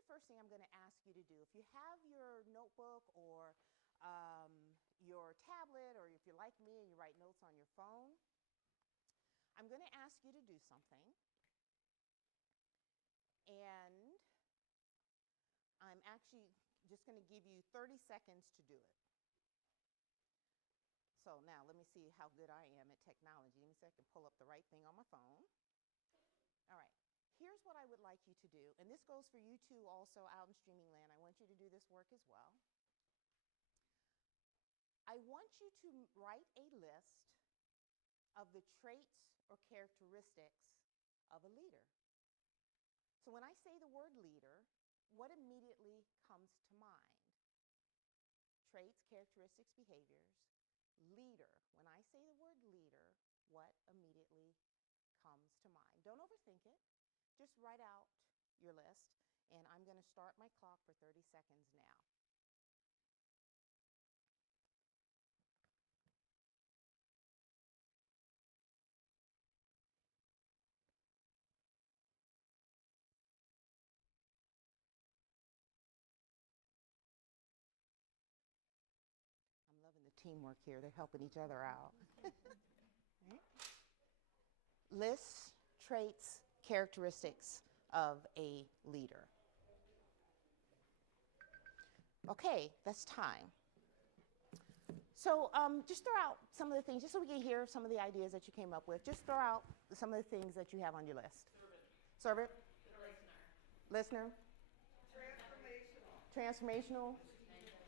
the first thing I'm going to ask you to do. If you have your notebook or your tablet, or if you're like me and you write notes on your phone, I'm going to ask you to do something. And I'm actually just going to give you 30 seconds to do it. So now let me see how good I am at technology. Let me see if I can pull up the right thing on my phone. All right. Here's what I would like you to do, and this goes for you too also out in streaming land. I want you to do this work as well. I want you to write a list of the traits or characteristics of a leader. So when I say the word leader, what immediately comes to mind? Traits, characteristics, behaviors. Leader. When I say the word leader, what immediately comes to mind? Don't overthink it. Just write out your list, and I'm going to start my clock for 30 seconds now. I'm loving the teamwork here. They're helping each other out. Right? Lists, traits, characteristics of a leader. Okay, that's time. So just throw out some of the things, just so we can hear some of the ideas that you came up with. Just throw out some of the things that you have on your list. Servant. Listener. Transformational.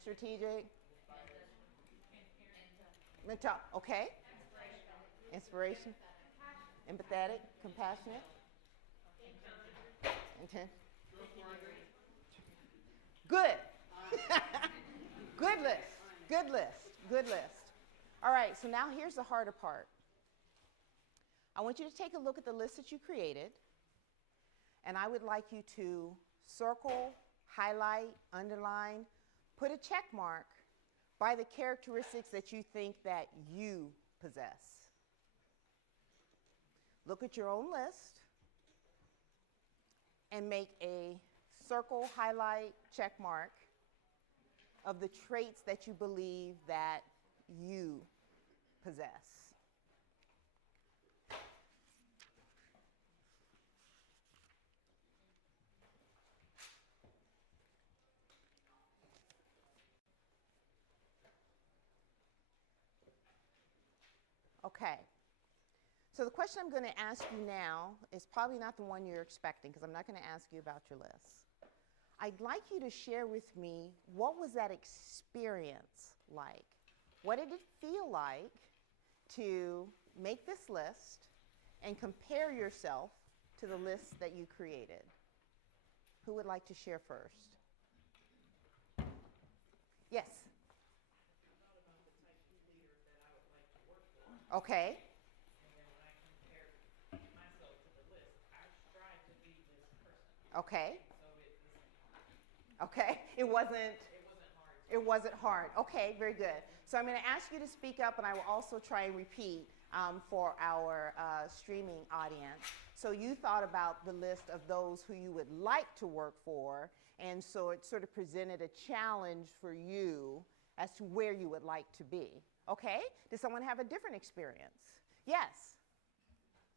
Strategic. Mental. Okay. Inspiration. Empathetic. Compassionate. Intent. Good. Good list. Good list. Good list. All right, so now here's the harder part. I want you to take a look at the list that you created, and I would like you to circle, highlight, underline, put a check mark by the characteristics that you think that you possess. Look at your own list and make a circle, highlight, check mark of the traits that you believe that you possess. Okay. So the question I'm going to ask you now is probably not the one you're expecting, because I'm not going to ask you about your list. I'd like you to share with me, what was that experience like? What did it feel like to make this list and compare yourself to the list that you created? Who would like to share first? Yes. Okay. Okay. Okay. It wasn't hard. Okay, very good. So I'm going to ask you to speak up, and I will also try and repeat for our streaming audience. So you thought about the list of those who you would like to work for, and so it sort of presented a challenge for you as to where you would like to be. Okay? Does someone have a different experience? Yes.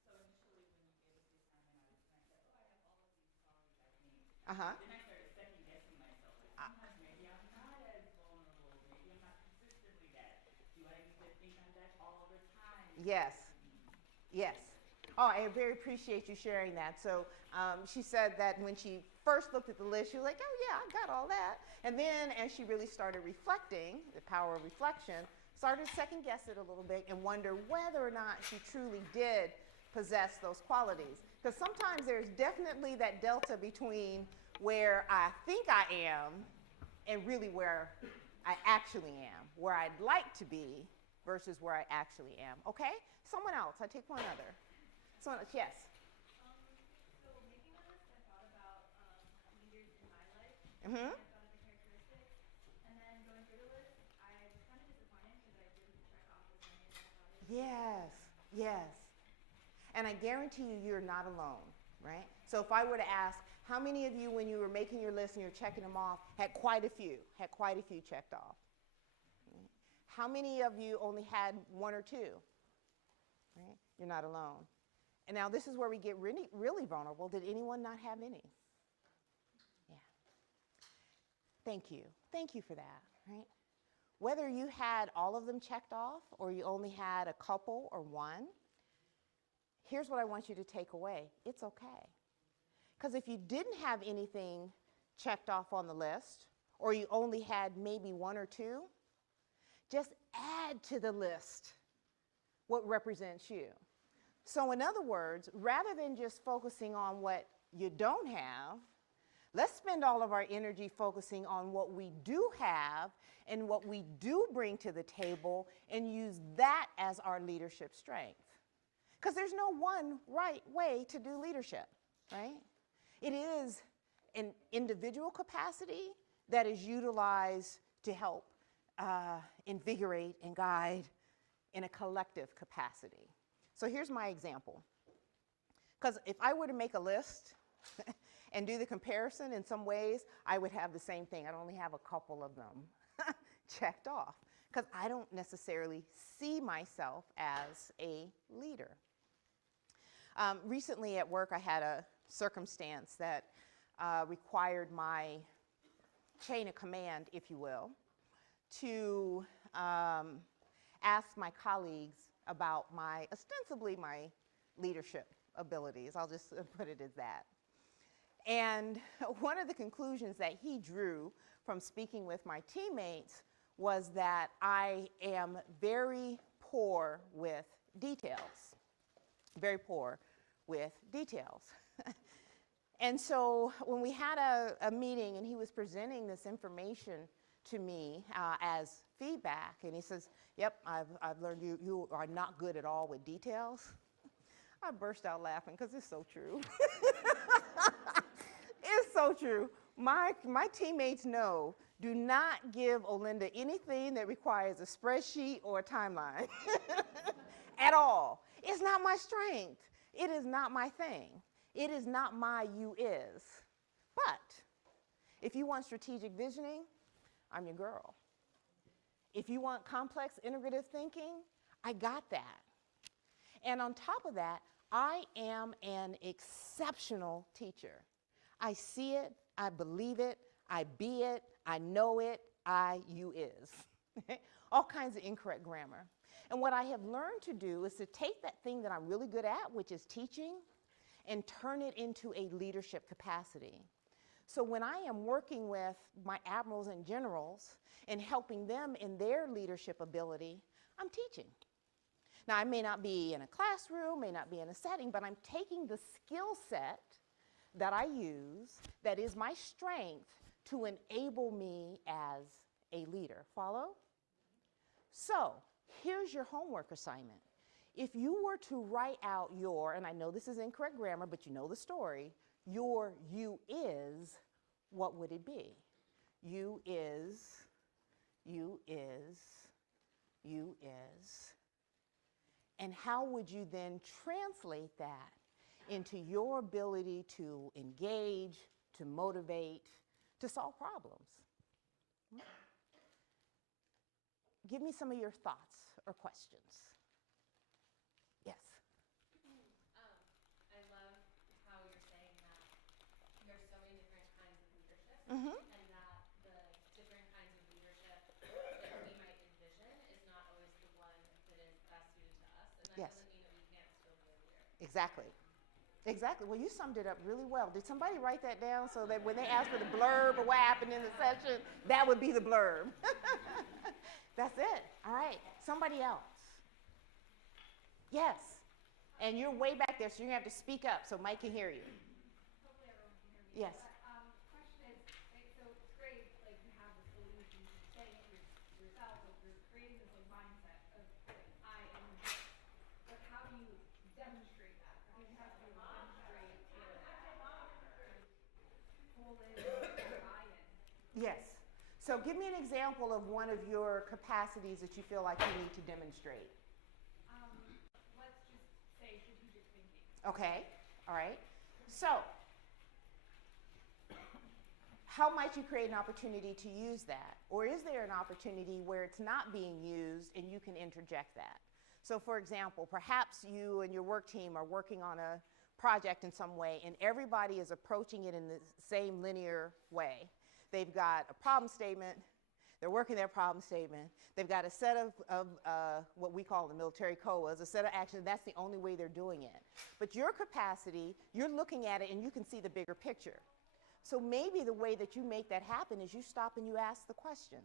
So initially when you gave us the assignment, I said, oh, I have all of these qualities I've named. Uh-huh. Then I started second guessing myself. Like, sometimes maybe I'm not as vulnerable. Maybe I'm not consistently that. Do I need to think I'm that all the time? Yes. Yes. Oh, I very appreciate you sharing that. So she said that when she first looked at the list, she was like, oh yeah, I got all that. And then as she really started reflecting, the power of reflection, started to second guess it a little bit and wonder whether or not she truly did possess those qualities. Because sometimes there's definitely that delta between where I think I am and really where I actually am, where I'd like to be versus where I actually am. Okay? Someone else. I take one other. Someone else. Yes. So making the list, I thought about leaders in my life. Mm-hmm. I thought of the characteristics. And then going through the list, I was kind of disappointed because I didn't check off as many as I thought I would. Yes. Yes. And I guarantee you, you're not alone, right? So if I were to ask, How many of you, when you were making your list and you're checking them off, had quite a few checked off? How many of you only had one or two? Right? You're not alone. And now this is where we get really, really vulnerable. Did anyone not have any? Yeah. Thank you. Thank you for that, right? Whether you had all of them checked off or you only had a couple or one, here's what I want you to take away. It's okay. Because if you didn't have anything checked off on the list, or you only had maybe one or two, just add to the list what represents you. So in other words, rather than just focusing on what you don't have, let's spend all of our energy focusing on what we do have and what we do bring to the table and use that as our leadership strength. Because there's no one right way to do leadership, right? It is an individual capacity that is utilized to help invigorate and guide in a collective capacity. So here's my example. Because if I were to make a list and do the comparison in some ways, I would have the same thing. I'd only have a couple of them checked off because I don't necessarily see myself as a leader. Recently at work, I had a circumstance that required my chain of command, if you will, to ask my colleagues about ostensibly my leadership abilities. I'll just put it as that. And one of the conclusions that he drew from speaking with my teammates was that I am very poor with details. Very poor with details. And so when we had a meeting and he was presenting this information to me as feedback, and he says, yep, I've learned you are not good at all with details. I burst out laughing because it's so true. It's so true. My teammates know, do not give Olinda anything that requires a spreadsheet or a timeline at all. It's not my strength. It is not my thing. It is not my you is. But if you want strategic visioning, I'm your girl. If you want complex integrative thinking, I got that. And on top of that, I am an exceptional teacher. I see it, I believe it, I be it, I know it, you is. All kinds of incorrect grammar. And what I have learned to do is to take that thing that I'm really good at, which is teaching, and turn it into a leadership capacity. So when I am working with my admirals and generals and helping them in their leadership ability, I'm teaching. Now, I may not be in a classroom, may not be in a setting, but I'm taking the skill set that I use, that is my strength, to enable me as a leader. Follow? So, here's your homework assignment. If you were to write out your, and I know this is incorrect grammar, but you know the story, your you is, what would it be? You is, you is, you is. And how would you then translate that into your ability to engage, to motivate, to solve problems? Give me some of your thoughts or questions. Yes. I love how you're saying that there's so many different kinds of leadership, Mm-hmm. and that the different kinds of leadership that we might envision is not always the one that is best suited to us, and that Yes. doesn't mean that we can't still be a leader. Exactly. Exactly. Well, you summed it up really well. Did somebody write that down so that when they ask for the blurb or what happened in the session, that would be the blurb? That's it. All right. Somebody else. Yes. And you're way back there, so you're going to have to speak up so Mike can hear you. Hopefully everyone can hear me. Yes. But question is, right, so it's great, like you have this belief and you're saying it yourself, like you're creating this like mindset of like I am this. But how do you demonstrate that? Because you have to demonstrate pull in and buy-in. Yes. So give me an example of one of your capacities that you feel like you need to demonstrate. Let's just say strategic thinking. Okay. All right. So how might you create an opportunity to use that? Or is there an opportunity where it's not being used and you can interject that? So for example, perhaps you and your work team are working on a project in some way and everybody is approaching it in the same linear way. They've got a problem statement, they're working their problem statement, they've got a set of what we call the military COAs, a set of actions, that's the only way they're doing it. But your capacity, you're looking at it and you can see the bigger picture. So maybe the way that you make that happen is you stop and you ask the question.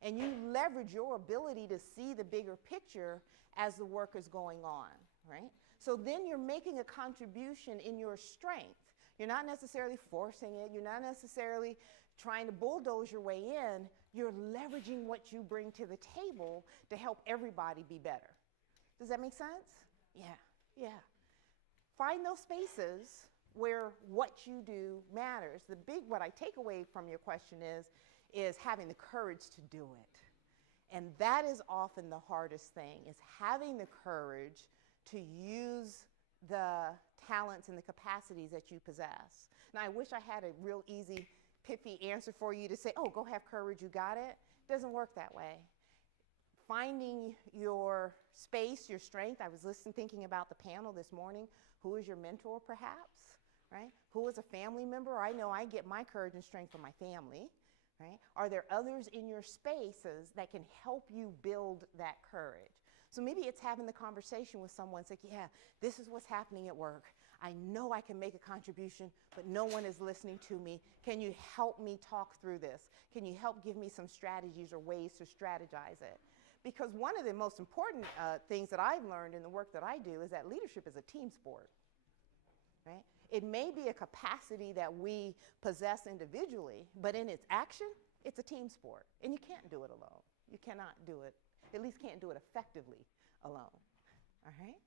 And you leverage your ability to see the bigger picture as the work is going on, right? So then you're making a contribution in your strength. You're not necessarily forcing it. You're not necessarily trying to bulldoze your way in. You're leveraging what you bring to the table to help everybody be better. Does that make sense? Yeah. Find those spaces where what you do matters. What I take away from your question is having the courage to do it. And that is often the hardest thing, is having the courage to use the talents and the capacities that you possess. Now, I wish I had a real easy, pithy answer for you to say, oh, go have courage, you got it. It doesn't work that way. Finding your space, your strength. I was thinking about the panel this morning. Who is your mentor, perhaps? Right? Who is a family member? I know I get my courage and strength from my family. Right? Are there others in your spaces that can help you build that courage? So maybe it's having the conversation with someone, say, yeah, this is what's happening at work. I know I can make a contribution, but no one is listening to me. Can you help me talk through this? Can you help give me some strategies or ways to strategize it? Because one of the most important things that I've learned in the work that I do is that leadership is a team sport. Right? It may be a capacity that we possess individually, but in its action, it's a team sport. And you can't do it alone. You cannot do it, at least can't do it effectively alone. All right?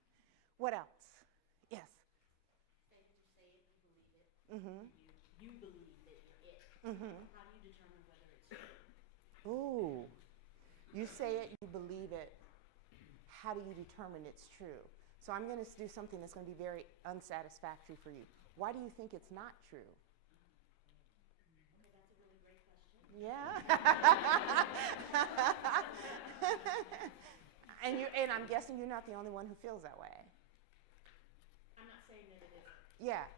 What else? Yes? Say it, you believe it. Mm-hmm. You believe that you're it. Mm-hmm. How do you determine whether it's true? Ooh. You say it, you believe it. How do you determine it's true? So I'm going to do something that's going to be very unsatisfactory for you. Why do you think it's not true? Okay, that's a really great question. Yeah. and I'm guessing you're not the only one who feels that way. I'm not saying that it isn't. Yeah.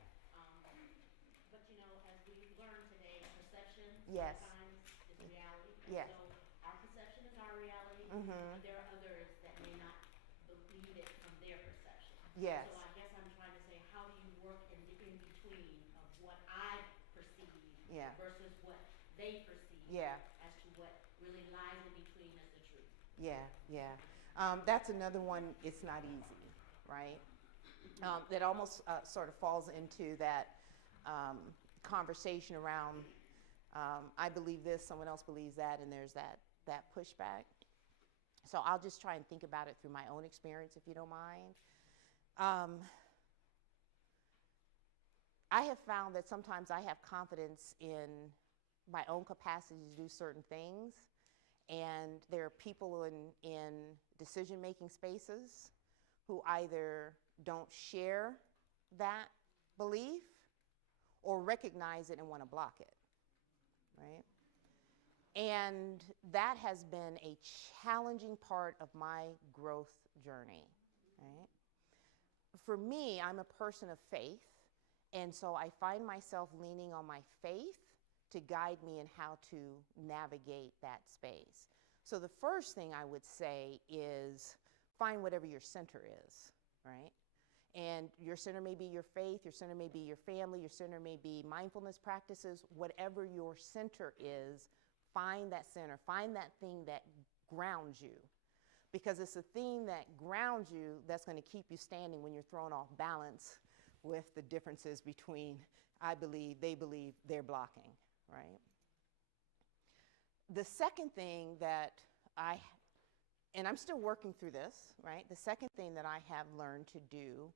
But you know, as we learned today, perception Yes. sometimes is reality. Yes. So our perception is our reality, Mm-hmm. but there are others that may not believe it from their perception. Yes. So I guess I'm trying to say, how do you work in between of what I perceive Yeah. versus what they perceive Yeah. as to what really lies in between as the truth? Yeah. That's another one, it's not easy, right? That almost sort of falls into that conversation around I believe this, someone else believes that, and there's that pushback. So I'll just try and think about it through my own experience, if you don't mind. I have found that sometimes I have confidence in my own capacity to do certain things, and there are people in decision-making spaces who either don't share that belief or recognize it and want to block it, right? And that has been a challenging part of my growth journey, right? For me, I'm a person of faith, and so I find myself leaning on my faith to guide me in how to navigate that space. So the first thing I would say is find whatever your center is, right? And your center may be your faith, your center may be your family, your center may be mindfulness practices, whatever your center is, find that center, find that thing that grounds you. Because it's the thing that grounds you that's going to keep you standing when you're thrown off balance with the differences between I believe, they're blocking, right? The second thing that and I'm still working through this, right? The second thing that I have learned to do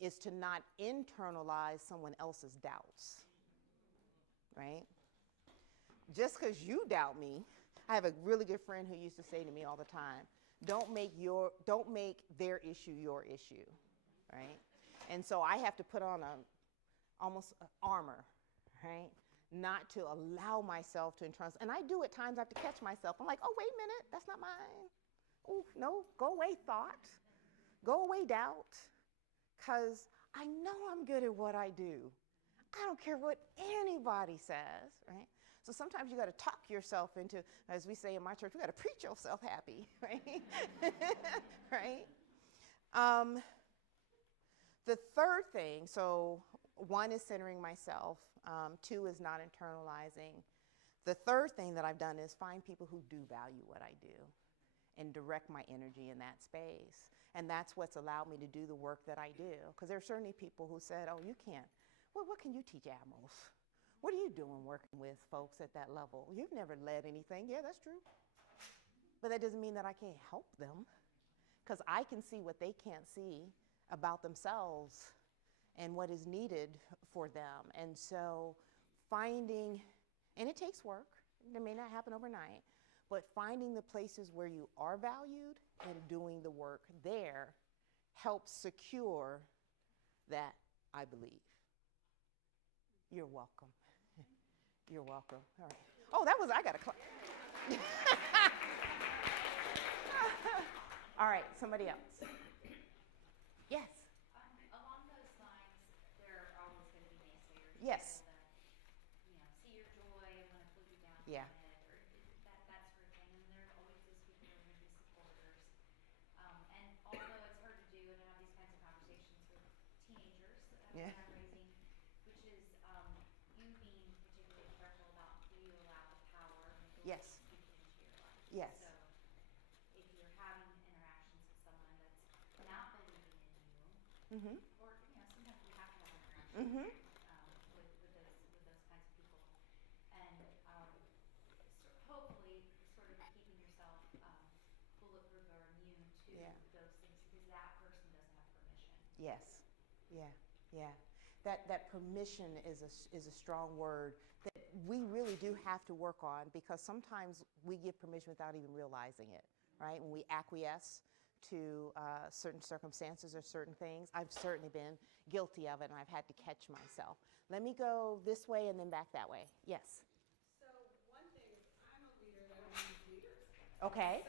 is to not internalize someone else's doubts, right? Just because you doubt me, I have a really good friend who used to say to me all the time, don't make their issue your issue, right? And so I have to put on almost armor, right? not to allow myself to entrust. And I do at times, I have to catch myself. I'm like, oh, wait a minute, that's not mine. Oh, no, go away, thought. Go away, doubt. Because I know I'm good at what I do. I don't care what anybody says, right? So sometimes you got to talk yourself into, as we say in my church, we got to preach yourself happy, right? Right? The third thing, so 1 is centering myself, 2 is not internalizing. The third thing that I've done is find people who do value what I do and direct my energy in that space. And that's what's allowed me to do the work that I do. Because there are certainly people who said, oh, you can't. Well, what can you teach Amos? What are you doing working with folks at that level? You've never led anything. Yeah, that's true. But that doesn't mean that I can't help them, because I can see what they can't see about themselves and what is needed for them. And so finding, and it takes work, it may not happen overnight, but finding the places where you are valued and doing the work there helps secure that I believe. You're welcome. You're welcome. All right. Oh, that was, I got to clap. All right, somebody else. Yes. Along those lines, there are always going to be naysayers. Yes. People that, see your joy and want to pull you down Yeah. from it, or that sort of thing. And there are always those people that are going to be supporters. And although it's hard to do, and I have these kinds of conversations with teenagers Yeah. that I'm raising, which is you being particularly careful about who you allow the power and ability Yes. to speak into your life. Yes. So if you're having interactions with someone that's not believing in you, Mm-hmm. or sometimes we have to have interactions Mm-hmm. with those kinds of people, and hopefully sort of keeping yourself bulletproof or immune to Yeah. those things, because that person doesn't have permission. Yes. Yeah. Yeah. That permission is a strong word that we really do have to work on, because sometimes we give permission without even realizing it, right? When we acquiesce to certain circumstances or certain things, I've certainly been guilty of it, and I've had to catch myself. Let me go this way and then back that way. Yes. So one thing is, I'm a leader that leads leaders. Okay.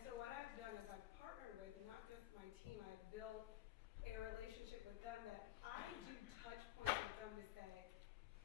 So what I've done is I've partnered with not just my team, I've built a relationship with them that I do touch points with them to say,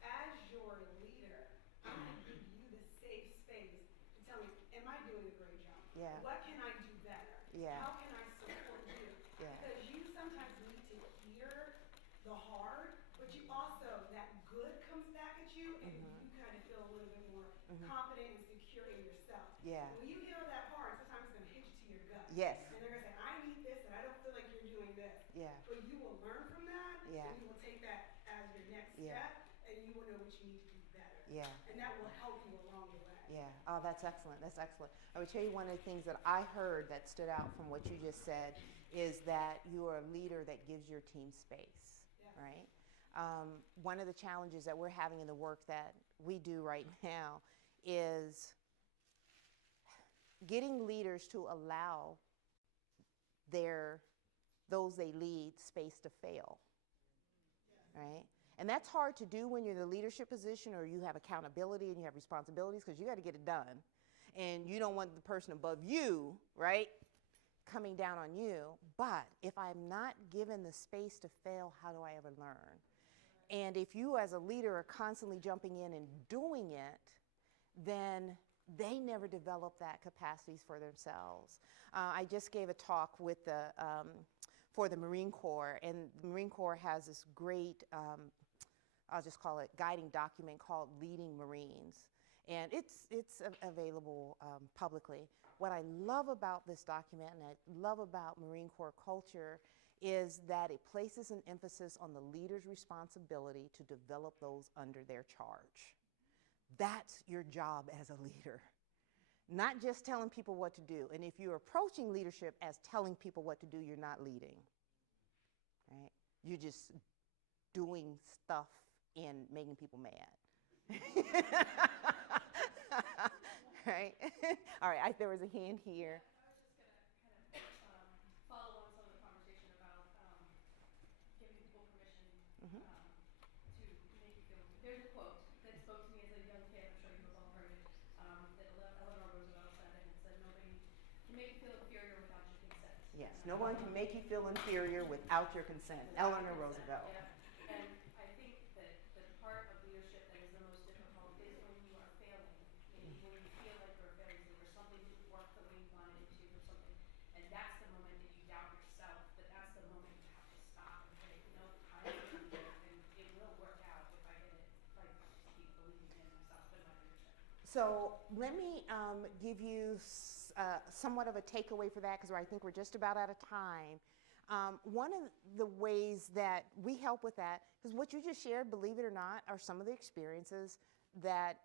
as your leader, I'm going to give you the safe space to tell me, am I doing a great job? Yeah. What can I do better? Yeah. How can I support you? Yeah. Because you sometimes need to hear the hard, but you also, that good comes back at you, and you kind of feel a little bit more confident and secure in yourself. Yeah. When you hear that hard, sometimes it's going to hit you to your gut. Yes. And they're going to say, I need this, and I don't feel like you're doing this. Yeah. But you will learn from that, Yeah. and you will take that as your next Yeah. step, and you will know what you need to do better. Yeah. And that will help you along the way. Yeah. Oh, that's excellent. That's excellent. I would tell you one of the things that I heard that stood out from what you just said is that you are a leader that gives your team space, Yes. right? One of the challenges that we're having in the work that we do right now is getting leaders to allow those they lead space to fail, right? And that's hard to do when you're in the leadership position or you have accountability and you have responsibilities, because you got to get it done. And you don't want the person above you, right, coming down on you. But if I'm not given the space to fail, how do I ever learn? And if you as a leader are constantly jumping in and doing it, then they never develop that capacities for themselves. I just gave a talk with for the Marine Corps, and the Marine Corps has this great, I'll just call it guiding document called Leading Marines. And it's available publicly. What I love about this document and I love about Marine Corps culture is that it places an emphasis on the leader's responsibility to develop those under their charge. That's your job as a leader, not just telling people what to do. And if you're approaching leadership as telling people what to do, you're not leading, right? You're just doing stuff and making people mad. Right? All right, there was a hand here. I was just going to kind of follow on some of the conversation about giving people permission to make you feel make you feel inferior without your consent. Yes, no one can make you feel inferior without your consent. Eleanor Roosevelt. Yeah. And I think that the part of leadership that is the most difficult is when you are failing. Maybe when you feel like you're failing, so where something didn't work the way you wanted it to or something. And that's the moment that you doubt yourself, but that's the moment you have to stop and say, you know, I'm going to do it and it will work out if I get it, like, just keep believing in myself and my leadership. So let me give you somewhat of a takeaway for that, because I think we're just about out of time. One of the ways that we help with that, because what you just shared, believe it or not, are some of the experiences that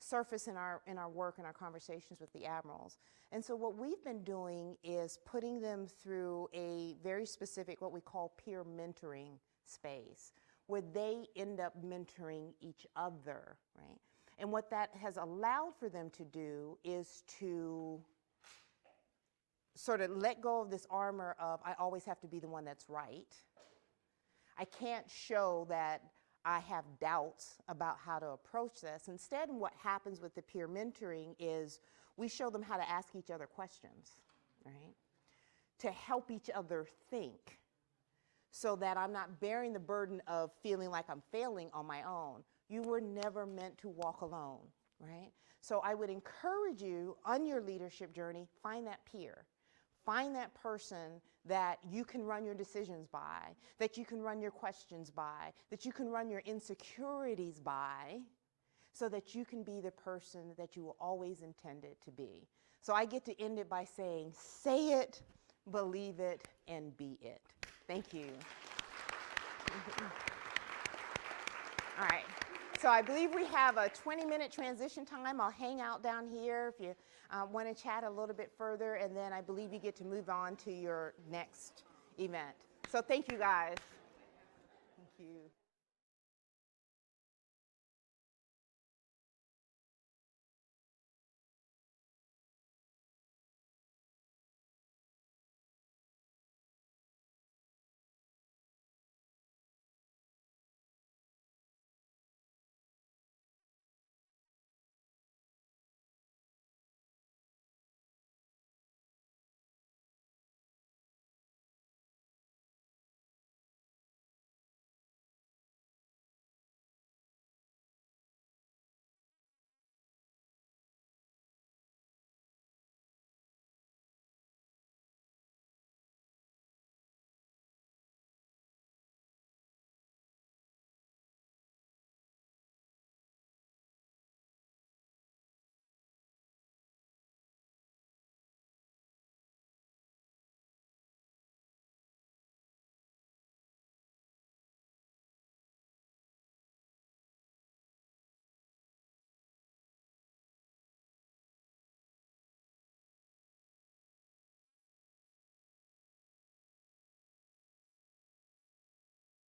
surface in our work and our conversations with the admirals. And so what we've been doing is putting them through a very specific, what we call peer mentoring space, where they end up mentoring each other, right? And what that has allowed for them to do is to sort of let go of this armor of, I always have to be the one that's right. I can't show that I have doubts about how to approach this. Instead, what happens with the peer mentoring is we show them how to ask each other questions, right? To help each other think, so that I'm not bearing the burden of feeling like I'm failing on my own. You were never meant to walk alone, right? So I would encourage you on your leadership journey, find that peer. Find that person that you can run your decisions by, that you can run your questions by, that you can run your insecurities by, so that you can be the person that you always intended to be. So I get to end it by saying, say it, believe it, and be it. Thank you. All right. So I believe we have a 20-minute transition time. I'll hang out down here if you want to chat a little bit further, and then I believe you get to move on to your next event. So thank you, guys. Thank you.